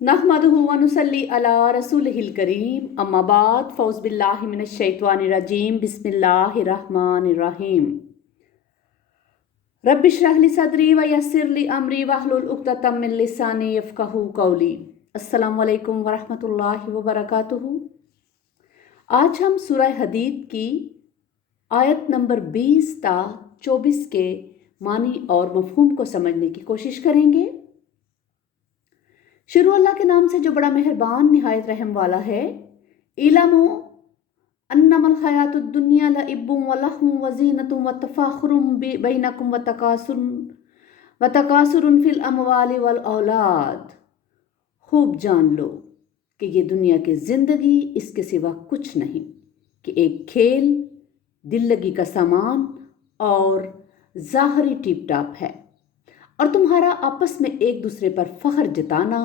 नहमदुहु व नुसल्ली अला रसूलिहिल करीम अम्मा बाद फ़ौज़ बिल्लाहि मिनश शैतानिर रजीम बिस्मिल्लाहिर रहमानिर रहीम रब्बि इश्रह ली सदरी व यस्सिर ली अमरी वहलुल उक़दतम मिन लिसानी यफ़क़हू क़ौली। अस्सलामु अलैकुम व रहमतुल्लाहि व बरकातुहू। आज हम सूरह हदीद की आयत नंबर 20 ता 24 के मानी और मफ़हूम को समझने की कोशिश करेंगे। शुरू अल्लाह के नाम से जो बड़ा मेहरबान निहायत रहम वाला है। इलमो अन्नमल हयातुद दुनिया लइब्बुम व लहवुम व ज़ीनतुम व तफ़ाखुरुम बैनकुम व तकासुरुन फिल अमवालि वल औलाद। खूब जान लो कि ये दुनिया की ज़िंदगी इसके सिवा कुछ नहीं कि एक खेल, दिल्लगी का सामान और ज़ाहरी टिप टाप है, और तुम्हारा आपस में एक दूसरे पर फख्र जताना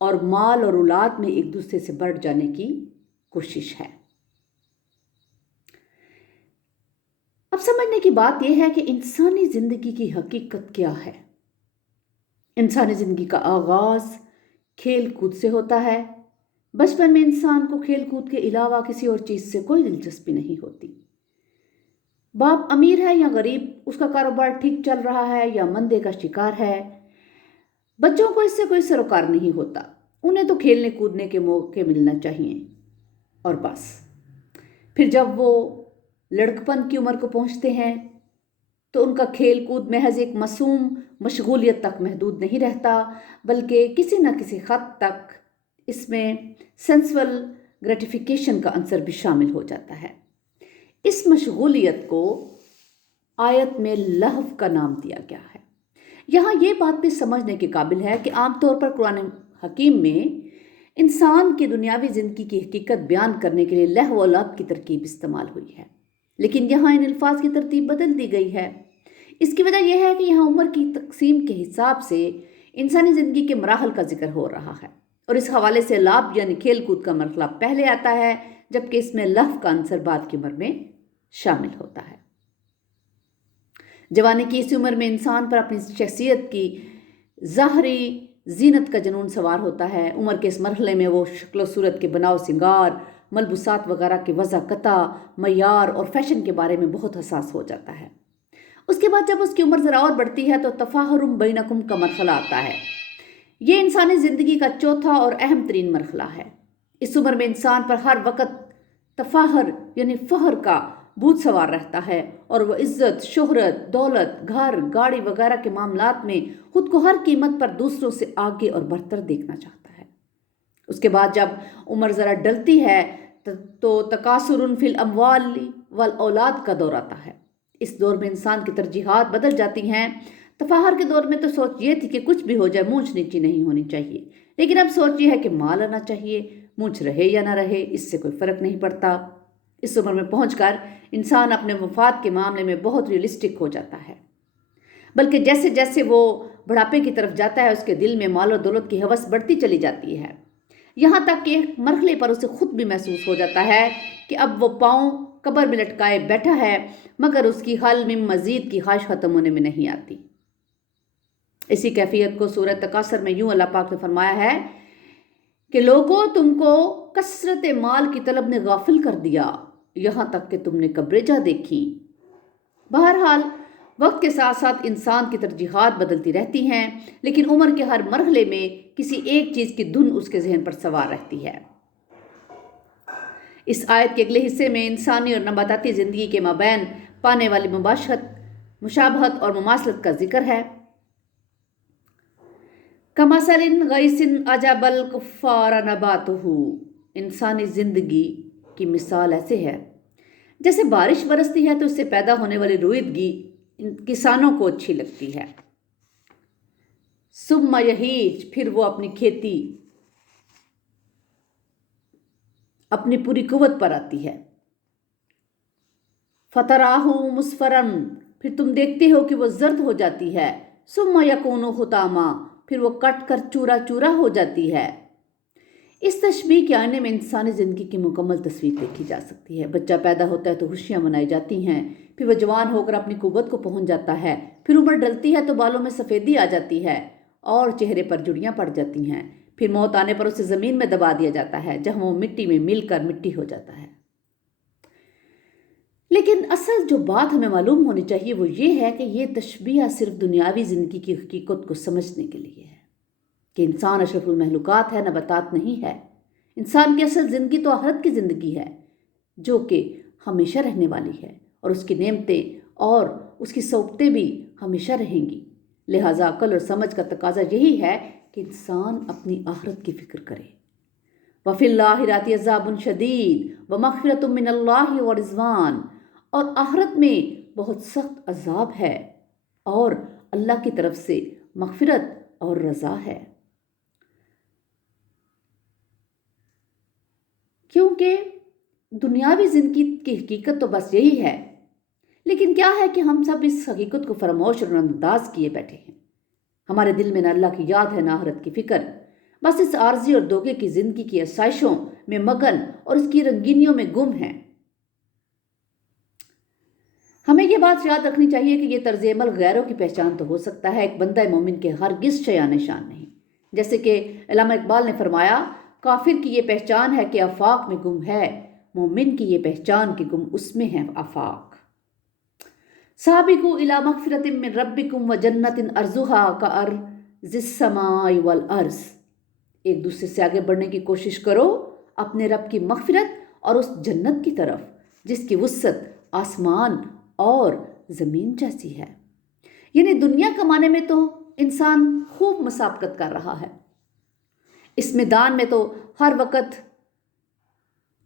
और माल और औलाद में एक दूसरे से बढ़ जाने की कोशिश है। अब समझने की बात यह है कि इंसानी ज़िंदगी की हकीकत क्या है। इंसानी ज़िंदगी का आगाज़ खेल कूद से होता है। बचपन में इंसान को खेल कूद के अलावा किसी और चीज़ से कोई दिलचस्पी नहीं होती। बाप अमीर है या गरीब, उसका कारोबार ठीक चल रहा है या मंदे का शिकार है, बच्चों को इससे कोई सरोकार नहीं होता। उन्हें तो खेलने कूदने के मौके मिलना चाहिए और बस। फिर जब वो लड़कपन की उम्र को पहुंचते हैं तो उनका खेल कूद महज एक मासूम मशगूलियत तक महदूद नहीं रहता, बल्कि किसी न किसी हद तक इसमें सेंसुअल ग्रेटिफिकेशन का अंसर भी शामिल हो जाता है। इस मशगूलियत को आयत में लहव का नाम दिया गया है। यहाँ ये बात भी समझने के काबिल है कि आमतौर पर कुरान हकीम में इंसान की दुनियावी ज़िंदगी की हकीकत बयान करने के लिए लहव व लअब की तरकीब इस्तेमाल हुई है, लेकिन यहाँ इन अल्फाज की तरतीब बदल दी गई है। इसकी वजह यह है कि यहाँ उम्र की तकसीम के हिसाब से इंसानी ज़िंदगी के मराहल का जिक्र हो रहा है, और इस हवाले से लाभ यानी खेल कूद का मरहला पहले आता है, जबकि इसमें लहव का अंसर बाद की उम्र में शामिल होता है। जवानी की इस उम्र में इंसान पर अपनी शख्सियत की ज़ाहरी जीनत का जुनून सवार होता है। उम्र के इस मरहले में वो शक्ल सूरत के बनाव सिंगार, मलबूसात वगैरह के वज़ाक़ता, मयार और फैशन के बारे में बहुत हसास हो जाता है। उसके बाद जब उसकी उम्र ज़रा और बढ़ती है तो तफ़ाहुरुम बैनकुम का मरहला आता है। ये इंसानी ज़िंदगी का चौथा और अहम तरीन मरहला है। इस उम्र में इंसान पर हर वक्त तफ़ाहर यानी फ़हर का भूत सवार रहता है, और वह इज़्ज़त, शोहरत, दौलत, घर, गाड़ी वगैरह के मामलात में खुद को हर कीमत पर दूसरों से आगे और बढ़तर देखना चाहता है। उसके बाद जब उम्र ज़रा डलती है तो तकासुरुन फिल अमवाली वल औलाद का दौर आता है। इस दौर में इंसान की तरजीहात बदल जाती हैं। तफाहर के दौर में तो सोच ये थी कि कुछ भी हो जाए मूंछ नीची नहीं होनी चाहिए, लेकिन अब सोच ये है कि माल आना चाहिए, मूंछ रहे या ना रहे इससे कोई फ़र्क नहीं पड़ता। इस उम्र में पहुंचकर इंसान अपने मफाद के मामले में बहुत रियलिस्टिक हो जाता है, बल्कि जैसे जैसे वो बुढ़ापे की तरफ जाता है उसके दिल में माल और दौलत की हवस बढ़ती चली जाती है। यहाँ तक कि एक मरहले पर उसे खुद भी महसूस हो जाता है कि अब वो पाँव कब्र में लटकाए बैठा है, मगर उसकी हल में मज़ीद की ख्वाहिश ख़त्म होने में नहीं आती। इसी कैफियत को सूरह तकासुर में यूँ अल्लाह पाक ने फरमाया है कि लोगों, तुमको कसरत माल की तलब ने गाफिल कर दिया, यहाँ तक कि तुमने कब्रेजा देखी। बहरहाल वक्त के साथ साथ इंसान की तरजीहात बदलती रहती हैं, लेकिन उम्र के हर मरहले में किसी एक चीज़ की धुन उसके जहन पर सवार रहती है। इस आयत के अगले हिस्से में इंसानी और नबाताती ज़िंदगी के माबैन पाने वाली मुशाबहत और मुमासलत का जिक्र है। कमसलिन गैसिन अजबल कुफ्फार नबातुहु। इंसानी ज़िंदगी की मिसाल ऐसे है जैसे बारिश बरसती है तो उससे पैदा होने वाली रोईदगी किसानों को अच्छी लगती है। सुम्मा यहीज, फिर वो अपनी खेती अपनी पूरी कुव्वत पर आती है। फतराहु मुस्फरन, फिर तुम देखते हो कि वो जर्द हो जाती है। सुम्मा यकूनु हुतामा, फिर वो कट कर चूरा चूरा हो जाती है। इस तशबीह के आईने में इंसानी ज़िंदगी की मुकम्मल तस्वीर देखी जा सकती है। बच्चा पैदा होता है तो खुशियाँ मनाई जाती हैं, फिर वह जवान होकर अपनी कुव्वत को पहुंच जाता है, फिर उम्र डलती है तो बालों में सफ़ेदी आ जाती है और चेहरे पर जुड़ियाँ पड़ जाती हैं, پھر موت آنے پر اسے زمین میں دبا دیا جاتا ہے جہاں وہ مٹی میں مل کر مٹی ہو جاتا ہے۔ لیکن اصل جو بات ہمیں معلوم ہونی چاہیے وہ یہ ہے کہ یہ تشبیہ صرف دنیاوی زندگی کی حقیقت کو سمجھنے کے لیے ہے کہ انسان اشرف المخلوقات ہے، نباتات نہیں ہے۔ انسان کی اصل زندگی تو آخرت کی زندگی ہے جو کہ ہمیشہ رہنے والی ہے، اور اس کی نعمتیں اور اس کی صحبتیں بھی ہمیشہ رہیں گی۔ لہٰذا عقل اور سمجھ کا تقاضا یہی ہے کہ انسان اپنی آخرت کی فکر کرے۔ وَفِي الْآخِرَةِ عَذَابٌ شَدِيدٌ وَمَغْفِرَةٌ مِّنَ اللَّهِ وَرِضْوَانٌ، اور آخرت میں بہت سخت عذاب ہے اور اللہ کی طرف سے مغفرت اور رضا ہے۔ کیونکہ دنیاوی زندگی کی حقیقت تو بس یہی ہے، لیکن کیا ہے کہ ہم سب اس حقیقت کو فراموش اور انداز کیے بیٹھے ہیں۔ ہمارے دل میں نہ اللہ کی یاد ہے نہ آخرت کی فکر، بس اس عارضی اور دھوکے کی زندگی کی آسائشوں میں مگن اور اس کی رنگینیوں میں گم ہیں۔ ہمیں یہ بات یاد رکھنی چاہیے کہ یہ طرز عمل غیروں کی پہچان تو ہو سکتا ہے، ایک بندہ مومن کے ہرگز شایان شان نہیں۔ جیسے کہ علامہ اقبال نے فرمایا، کافر کی یہ پہچان ہے کہ آفاق میں گم ہے، مومن کی یہ پہچان کہ گم اس میں ہے آفاق۔ سابقوا الی مغفرۃ من ربکم وجنۃ عرضها کعرض السماء والارض، ایک دوسرے سے آگے بڑھنے کی کوشش کرو اپنے رب کی مغفرت اور اس جنت کی طرف جس کی وسعت آسمان اور زمین جیسی ہے۔ یعنی دنیا کمانے میں تو انسان خوب مسابقت کر رہا ہے، اس میدان میں تو ہر وقت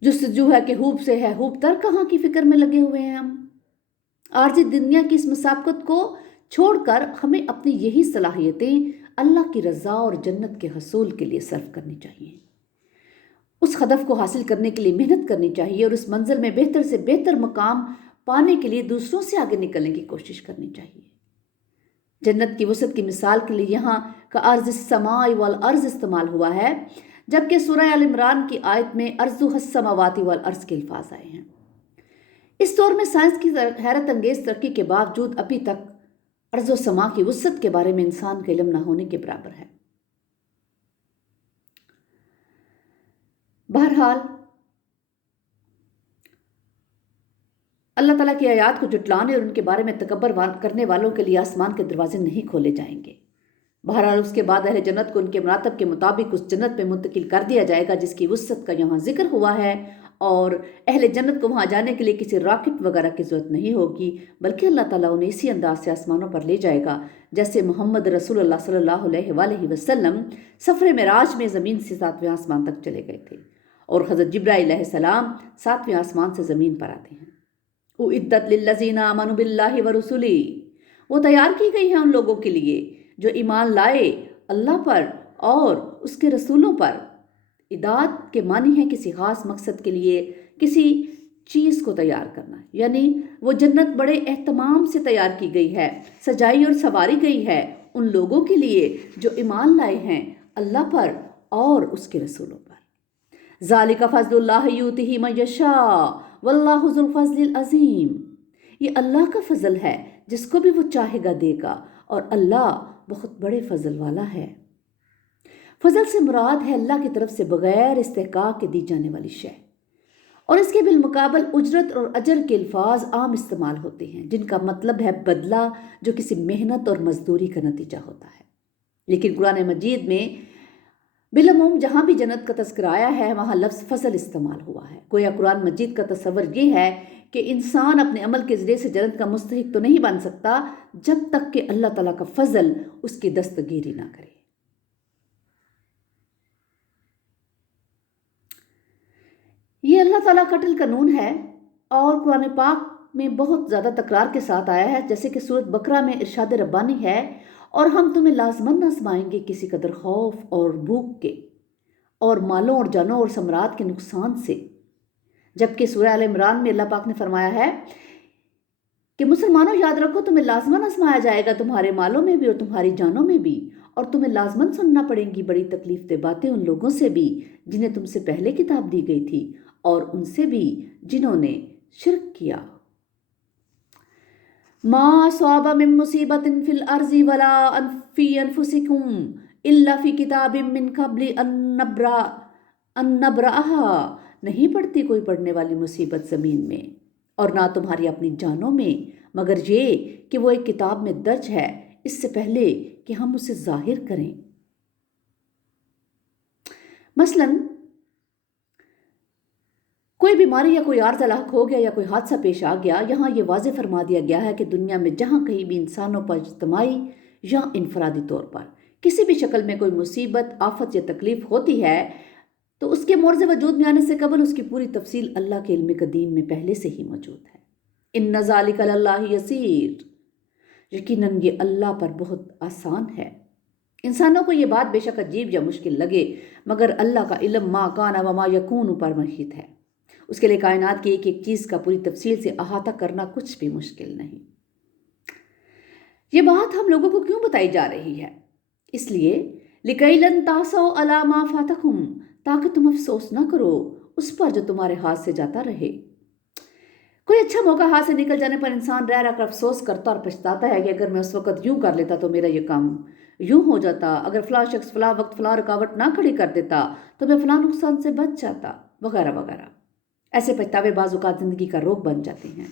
جستجو ہے کہ خوب سے ہے خوب تر کہاں کی فکر میں لگے ہوئے ہیں ہم۔ عارضی دنیا کی اس مسابقت کو چھوڑ کر ہمیں اپنی یہی صلاحیتیں اللہ کی رضا اور جنت کے حصول کے لیے صرف کرنی چاہیے، اس ہدف کو حاصل کرنے کے لیے محنت کرنی چاہیے اور اس منزل میں بہتر سے بہتر مقام پانے کے لیے دوسروں سے آگے نکلنے کی کوشش کرنی چاہیے۔ جنت کی وسعت کی مثال کے لیے یہاں کا عرض السماء والارض استعمال ہوا ہے، جبکہ سورہ آل عمران کی آیت میں ارضها السماوات والارض کے الفاظ آئے ہیں۔ اس دور میں سائنس کی حیرت انگیز ترقی کے باوجود ابھی تک ارض و سما کی وسعت کے بارے میں انسان کا علم نہ ہونے کے برابر ہے۔ بہرحال اللہ تعالیٰ کی آیات کو جھٹلانے اور ان کے بارے میں تکبر کرنے والوں کے لیے آسمان کے دروازے نہیں کھولے جائیں گے۔ بہرحال اس کے بعد اہل جنت کو ان کے مراتب کے مطابق اس جنت میں منتقل کر دیا جائے گا جس کی وسعت کا یہاں ذکر ہوا ہے، اور اہل جنت کو وہاں جانے کے لیے کسی راکٹ وغیرہ کی ضرورت نہیں ہوگی، بلکہ اللہ تعالیٰ انہیں اسی انداز سے آسمانوں پر لے جائے گا جیسے محمد رسول اللہ صلی اللہ علیہ وآلہ وسلم سفر معراج میں زمین سے 7ویں آسمان تک چلے گئے تھے، اور حضرت جبرائیل علیہ السلام 7ویں آسمان سے زمین پر آتے ہیں۔ اعدت للذین آمنوا باللہ ورسلہ، وہ تیار کی گئی ہیں ان لوگوں کے لیے جو ایمان لائے اللہ پر اور اس کے رسولوں پر۔ اعداد کے معنی ہے کسی خاص مقصد کے لیے کسی چیز کو تیار کرنا، یعنی وہ جنت بڑے اہتمام سے تیار کی گئی ہے، سجائی اور سنواری گئی ہے ان لوگوں کے لیے جو ایمان لائے ہیں اللہ پر اور اس کے رسولوں پر۔ ذالک فضل اللہ یؤتیہ من یشاء واللہ ذو الفضل العظیم، یہ اللہ کا فضل ہے جس کو بھی وہ چاہے گا دے گا، اور اللہ بہت بڑے فضل والا ہے۔ فضل سے مراد ہے اللہ کی طرف سے بغیر استحقاق کے دی جانے والی شے، اور اس کے بالمقابل اجرت اور اجر کے الفاظ عام استعمال ہوتے ہیں جن کا مطلب ہے بدلہ جو کسی محنت اور مزدوری کا نتیجہ ہوتا ہے۔ لیکن قرآن مجید میں بالعموم جہاں بھی جنت کا تذکرہ آیا ہے وہاں لفظ فضل استعمال ہوا ہے۔ گویا قرآن مجید کا تصور یہ ہے کہ انسان اپنے عمل کے ذریعے سے جنت کا مستحق تو نہیں بن سکتا جب تک کہ اللہ تعالیٰ کا فضل اس کی دستگیری نہ کرے۔ یہ اللہ تعالیٰ کا اٹل قانون ہے اور قرآن پاک میں بہت زیادہ تکرار کے ساتھ آیا ہے، جیسے کہ سورۃ بقرہ میں ارشاد ربانی ہے، اور ہم تمہیں لازماً آزمائیں گے کسی قدر خوف اور بھوک کے اور مالوں اور جانوں اور ثمرات کے نقصان سے۔ جبکہ سورہ آل عمران میں اللہ پاک نے فرمایا ہے کہ مسلمانوں یاد رکھو تمہیں لازماً آزمایا جائے گا تمہارے مالوں میں بھی اور تمہاری جانوں میں بھی، اور تمہیں لازماً سننا پڑیں گی بڑی تکلیف دہ باتیں ان لوگوں سے بھی جنہیں تم سے پہلے کتاب دی گئی تھی اور ان سے بھی جنہوں نے شرک کیا۔ ما اصاب من مصیبت فی الارض ولا فی انفسکم इल्ला फी किताब मिन क़ब्ल अन नब्रअहा, नहीं पड़ती कोई पड़ने वाली मुसीबत ज़मीन में और ना तुम्हारी अपनी जानों में, मगर ये कि वो एक किताब में दर्ज है इससे पहले कि हम उसे ज़ाहिर करें। मसलन कोई बीमारी या कोई आर्ज़ लाक हो गया या कोई हादसा पेश आ गया, यहाँ ये वाज़ेह फरमा दिया गया है कि दुनिया में जहाँ कहीं भी इंसानों पर इज्तिमाई या इनफरादी तौर पर किसी भी शक्ल में कोई मुसीबत, आफत या तकलीफ़ होती है तो उसके मोर्ज़ वजूद में आने से कबल उसकी पूरी तफसील अल्लाह के इल्म कदीम में पहले से ही मौजूद है। इन्ना ज़ालिका अलल्लाहि यसीर, यकीनन ये अल्लाह पर बहुत आसान है। इंसानों को ये बात बेशक अजीब या मुश्किल लगे, मगर अल्लाह का इल्म मा काना व मा यकून पर महीत है। उसके लिए कायनात की एक एक चीज़ का पूरी तफसील से अहाता करना कुछ भी मुश्किल नहीं। ये बात हम लोगों को क्यों बताई जा रही है? इसलिए लिकैलन तासौ अला मा फातकुम, ताकि तुम अफसोस ना करो उस पर जो तुम्हारे हाथ से जाता रहे। कोई अच्छा मौका हाथ से निकल जाने पर इंसान रह रह कर अफसोस करता और पछताता है कि अगर मैं उस वक्त यूं कर लेता तो मेरा ये काम यूं हो जाता, अगर फलां शख्स फलां वक्त फलां रुकावट ना खड़ी कर देता तो मैं फलां नुकसान से बच जाता, वगैरह वगैरह। ऐसे पछतावे बाज़ औक़ात ज़िंदगी का रोग बन जाते हैं।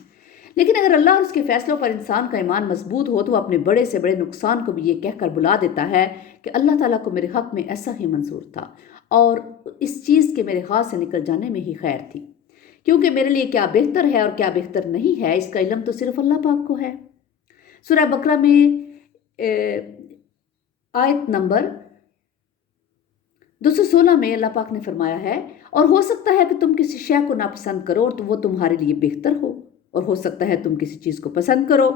लेकिन अगर अल्लाह और उसके फ़ैसलों पर इंसान का ईमान मजबूत हो तो वह अपने बड़े से बड़े नुकसान को भी ये कहकर बुला देता है कि अल्लाह ताला को मेरे हक़ में ऐसा ही मंजूर था और इस चीज़ के मेरे हाथ से निकल जाने में ही खैर थी, क्योंकि मेरे लिए क्या बेहतर है और क्या बेहतर नहीं है इसका इल्म तो सिर्फ अल्लाह पाक को है। सूरह बकरा में आयत नंबर 216 में अल्लाह पाक ने फरमाया है, और हो सकता है कि तुम किसी शय को नापसंद करो तो वो तुम्हारे लिए बेहतर हो, और हो सकता है तुम किसी चीज़ को पसंद करो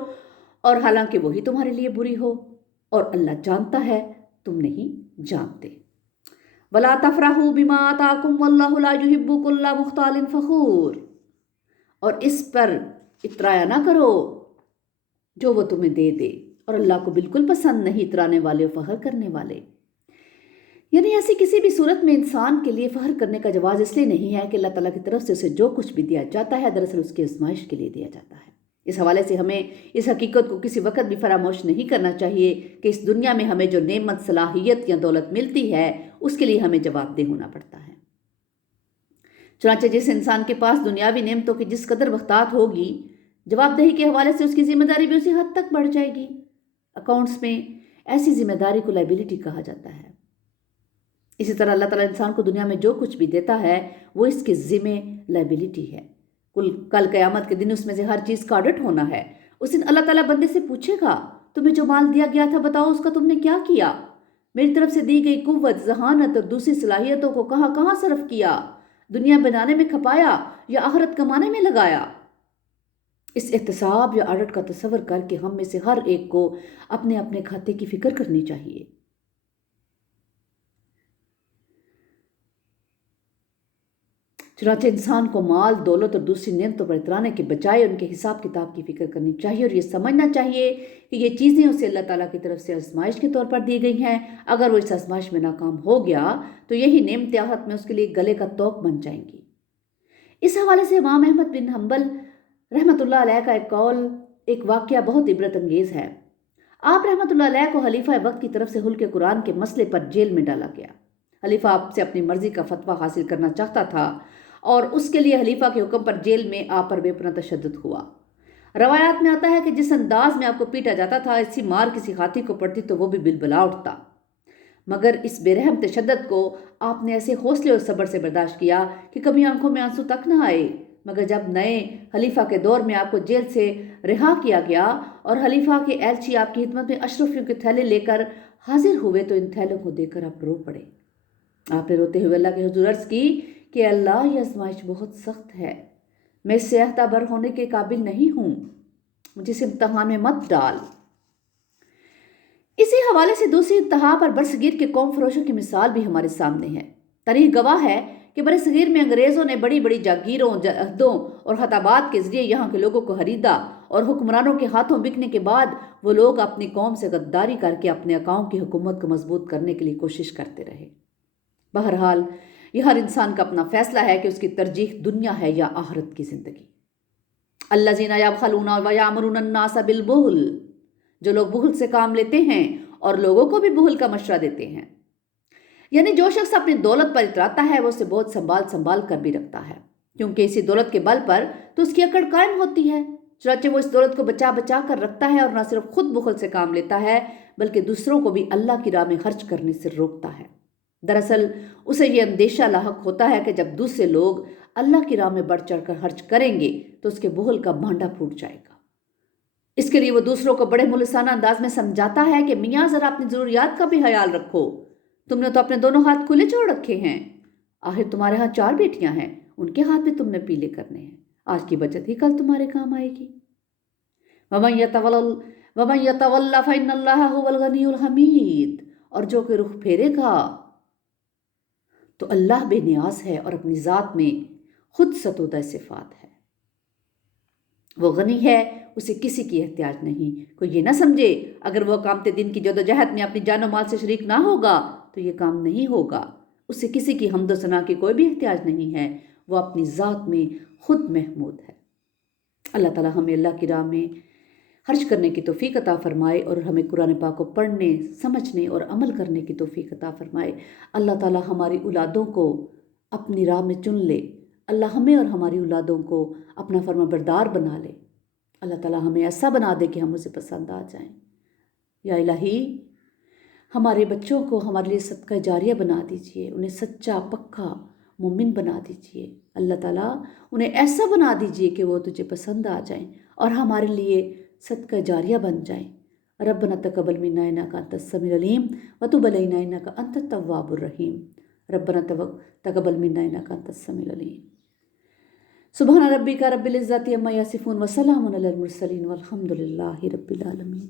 और हालांकि वही तुम्हारे लिए बुरी हो, और अल्लाह जानता है तुम नहीं जानते। वला तफरहू बिमा आताकुम वल्लाहु ला युहिब्बु कुल्ला मुख्तालिन फखूर, और इस पर इतराया ना करो जो वो तुम्हें दे दे, और अल्लाह को बिल्कुल पसंद नहीं इतराने वाले और फख्र करने वाले। यानी ऐसी किसी भी सूरत में इंसान के लिए फख्र करने का जवाज़ इसलिए नहीं है कि अल्लाह ताला की तरफ से उसे जो कुछ भी दिया जाता है दरअसल उसकी आजमाइश के लिए दिया जाता है। इस हवाले से हमें इस हकीकत को किसी वक्त भी फरामोश नहीं करना चाहिए कि इस दुनिया में हमें जो नेमत, सलाहियत या दौलत मिलती है उसके लिए हमें जवाबदेह होना पड़ता है। चुनांचे जिस इंसान के पास दुनियावी नेमतों की जिस कदर वख्तात होगी, जवाबदेही के हवाले से उसकी जिम्मेदारी भी उसी हद तक बढ़ जाएगी। अकाउंट्स में ऐसी जिम्मेदारी को लायबिलिटी कहा जाता है। इसी तरह अल्लाह ताला इंसान को दुनिया में जो कुछ भी देता है वो इसके ज़िम्मे लायबिलिटी है। कल क़यामत के दिन उसमें से हर चीज़ का ऑडिट होना है। उस दिन अल्लाह ताला बंदे से पूछेगा, तुम्हें जो माल दिया गया था बताओ उसका तुमने क्या किया? मेरी तरफ से दी गई कुव्वत, ज़हानत और दूसरी सलाहियतों को कहाँ कहाँ सर्फ किया? दुनिया बनाने में खपाया या आखिरत कमाने में लगाया? इस एहतसाब या ऑडिट का तसव्वुर करके हम में से हर एक को अपने अपने खाते की फ़िक्र करनी चाहिए। चुनांचे इंसान को माल, दौलत और दूसरी नेमतों पर इतराने के बजाय उनके हिसाब किताब की फ़िक्र करनी चाहिए और ये समझना चाहिए कि ये चीज़ें उसे अल्लाह ताला की तरफ से आजमाइश के तौर पर दी गई हैं। अगर वो इस आजमाइश में नाकाम हो गया तो यही नेमतें आखिरत में उसके लिए गले का तोक बन जाएंगी। इस हवाले से इमाम अहमद बिन हम्बल रहमतुल्लाह अलैह का एक कौल, एक वाक़या बहुत इबरत अंगेज़ है। आप रहमतुल्लाह अलैह को खलीफा वक्त की तरफ से हुल्के कुरान के मसले पर जेल में डाला गया। खलीफा आपसे अपनी मर्ज़ी का फतवा हासिल करना चाहता था और उसके लिए खलीफा के हुक्म पर जेल में आप पर बेपनाह तशद्दुद हुआ। रवायात में आता है कि जिस अंदाज में आपको पीटा जाता था, इसी मार किसी खाती को पड़ती तो वो भी बिलबला उठता, मगर इस बेरहम तशद्दुद को आपने ऐसे हौसले और सब्र से बर्दाश्त किया कि कभी आंखों में आंसू तक न आए। मगर जब नए खलीफा के दौर में आपको जेल से रिहा किया गया और खलीफा के एलची आपकी खिदमत में अशरफियों के थैले लेकर हाजिर हुए तो इन थैलों को देखकर आप रो पड़े। आपने रोते हुए अल्लाह के हुजूर अर्ज़ की कि अल्लाह, यह आज़माइश बहुत सख्त है, मैं इससे एहताबर होने के काबिल नहीं हूँ, मुझे इस इम्तहान में मत डाल। इसी हवाले से दूसरी इंतहा पर बरसगीर के कौम फरोशों की मिसाल भी हमारे सामने है। तारीख गवाह है कि बरसगीर में अंग्रेज़ों ने बड़ी बड़ी जागीरों, जहदों और खताबात के ज़रिए यहाँ के लोगों को खरीदा और हुक्मरानों के हाथों बिकने के बाद वो लोग अपनी कौम से गद्दारी करके अपने अकाओं की हुकूमत को मजबूत करने के लिए कोशिश करते रहे। बहरहाल यह हर इंसान का अपना फैसला है कि उसकी तरजीह दुनिया है या आखिरत की ज़िंदगी। अल्लज़ीना यबखलूना व यामुरूना अन्नास बिलबुख्ल, जो लोग बुख्ल से काम लेते हैं اور لوگوں کو بھی بخل کا مشورہ دیتے ہیں۔ یعنی جو شخص اپنی دولت پر اتراتا ہے وہ اسے بہت سنبھال کر بھی رکھتا ہے، کیونکہ اسی دولت کے بل پر تو اس کی اکڑ قائم ہوتی ہے۔ چنانچہ وہ اس دولت کو بچا کر رکھتا ہے اور نہ صرف خود بخل سے کام لیتا ہے بلکہ دوسروں کو بھی اللہ کی راہ میں خرچ کرنے سے روکتا ہے۔ دراصل اسے یہ اندیشہ لاحق ہوتا ہے کہ جب دوسرے لوگ اللہ کی راہ میں بڑھ چڑھ کر خرچ کریں گے تو اس کے بخل کا بھانڈا پھوٹ جائے گا۔ اس کے لیے وہ دوسروں کو بڑے ملسانہ انداز میں سمجھاتا ہے کہ میاں ذرا اپنی ضروریات کا بھی خیال رکھو، تم نے تو اپنے دونوں ہاتھ کھلے چھوڑ رکھے ہیں، آخر تمہارے ہاں 4 بیٹیاں ہیں، ان کے ہاتھ بھی تم نے پیلے کرنے ہیں، آج کی بچت ہی کل تمہارے کام آئے گی۔ وَمَن يَتَوَلَّ فَإِنَّ اللَّهَ هُوَ الْغَنِيُّ الْحَمِيدُ، اور جو کہ رخ پھیرے گا تو اللہ بے نیاز ہے اور اپنی ذات میں خود ستودہ صفات ہے، وہ غنی ہے، اسے کسی کی احتیاج نہیں۔ کوئی یہ نہ سمجھے اگر وہ اقامت دین کی جدوجہد میں اپنی جان و مال سے شریک نہ ہوگا تو یہ کام نہیں ہوگا، اسے کسی کی حمد و ثنا کی کوئی بھی احتیاج نہیں ہے، وہ اپنی ذات میں خود محمود ہے۔ اللہ تعالی ہمیں اللہ کی راہ میں خرچ کرنے کی توفیق عطا فرمائے اور ہمیں قرآن پاک کو پڑھنے، سمجھنے اور عمل کرنے کی توفیق عطا فرمائے۔ اللہ تعالی ہماری اولادوں کو اپنی راہ میں چن لے، اللہ ہمیں اور ہماری اولادوں کو اپنا فرما بردار بنا لے۔ اللہ تعالی ہمیں ایسا بنا دے کہ ہم اسے پسند آ جائیں۔ یا الہی ہمارے بچوں کو ہمارے لیے صدقہ جاریہ بنا دیجئے، انہیں سچا پکا مومن بنا دیجئے۔ اللہ تعالیٰ انہیں ایسا بنا دیجئے کہ وہ تجھے پسند آ جائیں اور ہمارے لیے صدقہ جاریہ بن جائیں۔ ربنا تقبل منا انک انت السمیع العلیم وتب علینا انک انت التواب الرحیم۔ ربنا تقبل منا انک انت السمیع العلیم۔ سبحان ربک رب العزۃ عما یصفون وسلام علی المرسلین والحمد للہ رب العالمین۔